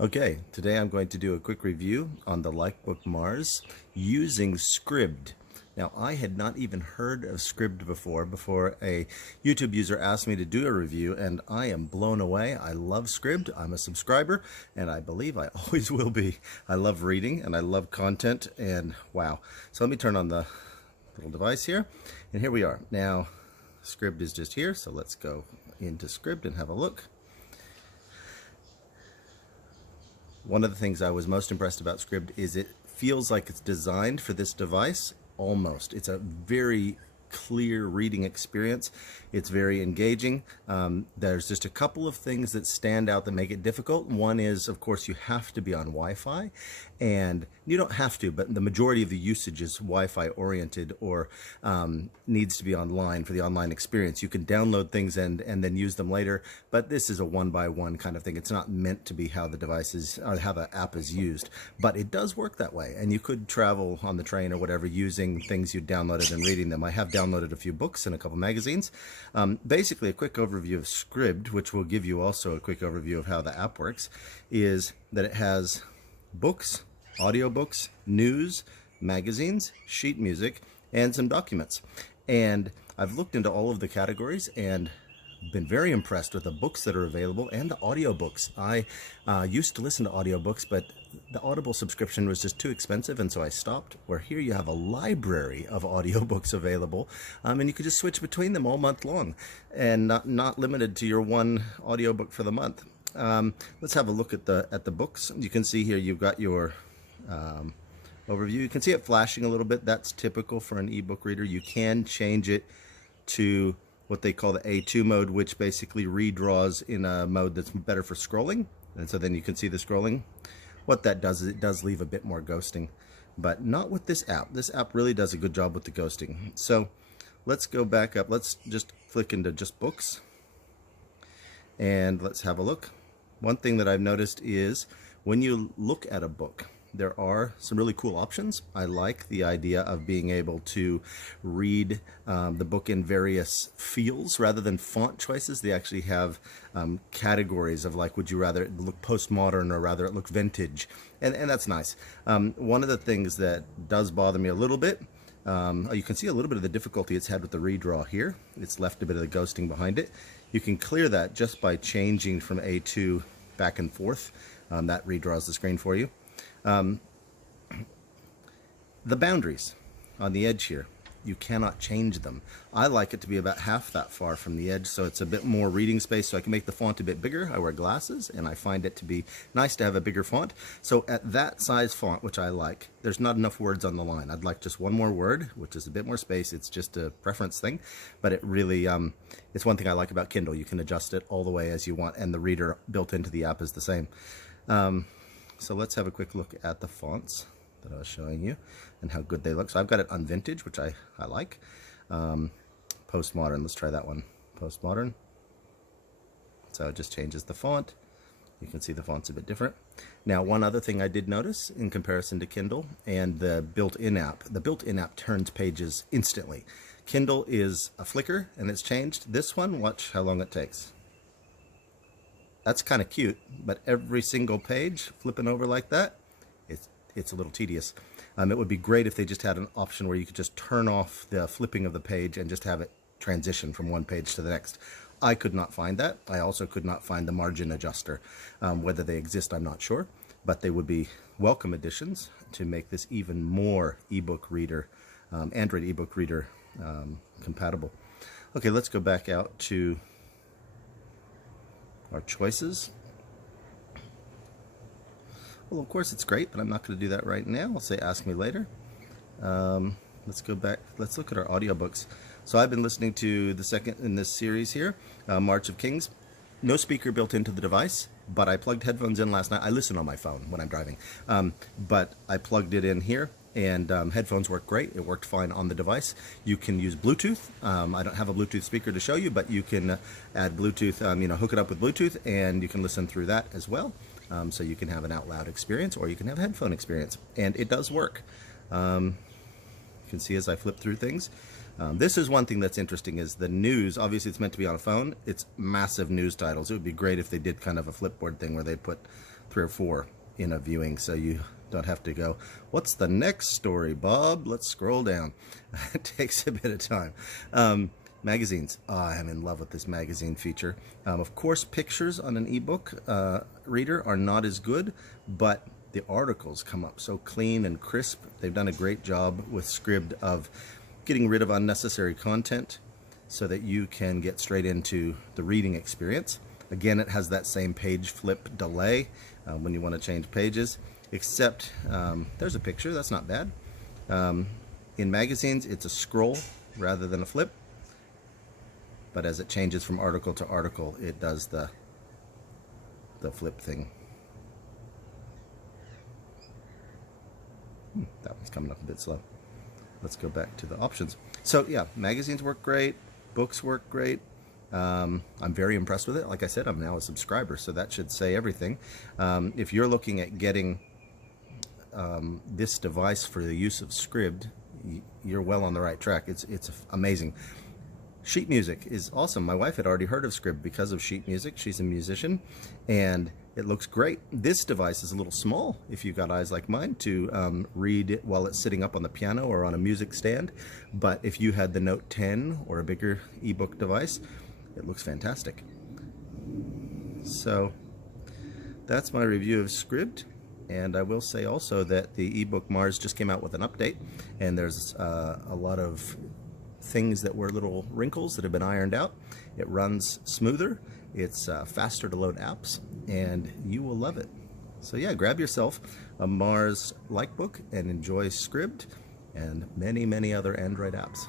Okay, today I'm going to do a quick review on the Likebook Mars using Scribd. Now, I had not even heard of Scribd before a YouTube user asked me to do a review, and I am blown away. I love Scribd. I'm a subscriber, and I believe I always will be. I love reading, and I love content, and wow. So let me turn on the little device here, and here we are. Now, Scribd is just here, so let's go into Scribd and have a look. One of the things I was most impressed about Scribd is it feels like it's designed for this device, almost. It's a very clear reading experience. It's very engaging. There's just a couple of things that stand out that make it difficult. One is, of course, you have to be on Wi-Fi, and you don't have to, but the majority of the usage is Wi-Fi oriented or needs to be online for the online experience. You can download things and then use them later, but this is a one-by-one kind of thing. It's not meant to be how the device is, or how the app is used, but it does work that way. And you could travel on the train or whatever using things you downloaded and reading them. I have downloaded a few books and a couple magazines. Basically, a quick overview of Scribd, which will give you also a quick overview of how the app works, is that it has books, audiobooks, news, magazines, sheet music, and some documents. And I've looked into all of the categories and been very impressed with the books that are available and the audiobooks. I used to listen to audiobooks, but the Audible subscription was just too expensive, and so I stopped. Where here you have a library of audiobooks available, and you could just switch between them all month long, and not limited to your one audiobook for the month. Let's have a look at the books. You can see here you've got your overview. You can see it flashing a little bit. That's typical for an ebook reader. You can change it to what they call the A2 mode, which basically redraws in a mode that's better for scrolling. And so then you can see the scrolling. What that does is it does leave a bit more ghosting, but not with this app. This app really does a good job with the ghosting. So let's go back up. Let's just click into just books and let's have a look. One thing that I've noticed is when you look at a book, there are some really cool options. I like the idea of being able to read the book in various feels rather than font choices. They actually have categories of, like, would you rather it look postmodern or rather it look vintage? And that's nice. One of the things that does bother me a little bit, you can see a little bit of the difficulty it's had with the redraw here. It's left a bit of the ghosting behind it. You can clear that just by changing from A2 back and forth. That redraws the screen for you. The boundaries on the edge here, you cannot change them. I like it to be about half that far from the edge, so it's a bit more reading space, so I can make the font a bit bigger. I wear glasses, and I find it to be nice to have a bigger font. So at that size font, which I like, there's not enough words on the line. I'd like just one more word, which is a bit more space. It's just a preference thing, but it really, it's one thing I like about Kindle. You can adjust it all the way as you want, and the reader built into the app is the same. So let's have a quick look at the fonts that I was showing you and how good they look. So I've got it on vintage, which I like. Postmodern, let's try that one. Postmodern. So it just changes the font. You can see the font's a bit different. Now, one other thing I did notice in comparison to Kindle and the built-in app, the built-in app turns pages instantly. Kindle is a flicker and it's changed. This one, watch how long it takes. That's kind of cute, but every single page flipping over like that, it's a little tedious. It would be great if they just had an option where you could just turn off the flipping of the page and just have it transition from one page to the next. I could not find that. I also could not find the margin adjuster. Whether they exist, I'm not sure, but they would be welcome additions to make this even more ebook reader, Android ebook reader compatible. Okay, let's go back out to our choices. Well, of course it's great, but I'm not going to do that right now. I'll say ask me later. Let's go back. Let's look at our audiobooks. So I've been listening to the second in this series here, March of Kings. No speaker built into the device, but I plugged headphones in last night. I listen on my phone when I'm driving, but I plugged it in here, and headphones work great. It worked fine on the device. You can use Bluetooth. I don't have a Bluetooth speaker to show you, but you can add Bluetooth, hook it up with Bluetooth, and you can listen through that as well. So you can have an out loud experience, or you can have a headphone experience, and it does work. You can see as I flip through things. This is one thing that's interesting, is the news. Obviously it's meant to be on a phone. It's massive news titles. It would be great if they did kind of a flipboard thing where they put 3 or 4 in a viewing, so you don't have to go, what's the next story, Bob? Let's scroll down. It takes a bit of time. Magazines. I'm in love with this magazine feature. Of course, pictures on an ebook reader are not as good, but the articles come up so clean and crisp. They've done a great job with Scribd of getting rid of unnecessary content so that you can get straight into the reading experience. Again, it has that same page flip delay when you want to change pages, except there's a picture, that's not bad. In magazines, it's a scroll rather than a flip, but as it changes from article to article, it does the flip thing. That one's coming up a bit slow. Let's go back to the options. So yeah, magazines work great, books work great. I'm very impressed with it. Like I said, I'm now a subscriber, so that should say everything. If you're looking at getting this device for the use of Scribd, you're well on the right track. It's amazing. Sheet music is awesome. My wife had already heard of Scribd because of sheet music. She's a musician, and it looks great. This device is a little small if you've got eyes like mine to read it while it's sitting up on the piano or on a music stand. But if you had the Note 10 or a bigger ebook device, it looks fantastic. So that's my review of Scribd. And I will say also that the ebook Mars just came out with an update, and there's a lot of things that were little wrinkles that have been ironed out. It runs smoother, it's faster to load apps, and you will love it. So yeah, grab yourself a Mars Likebook and enjoy Scribd and many, many other Android apps.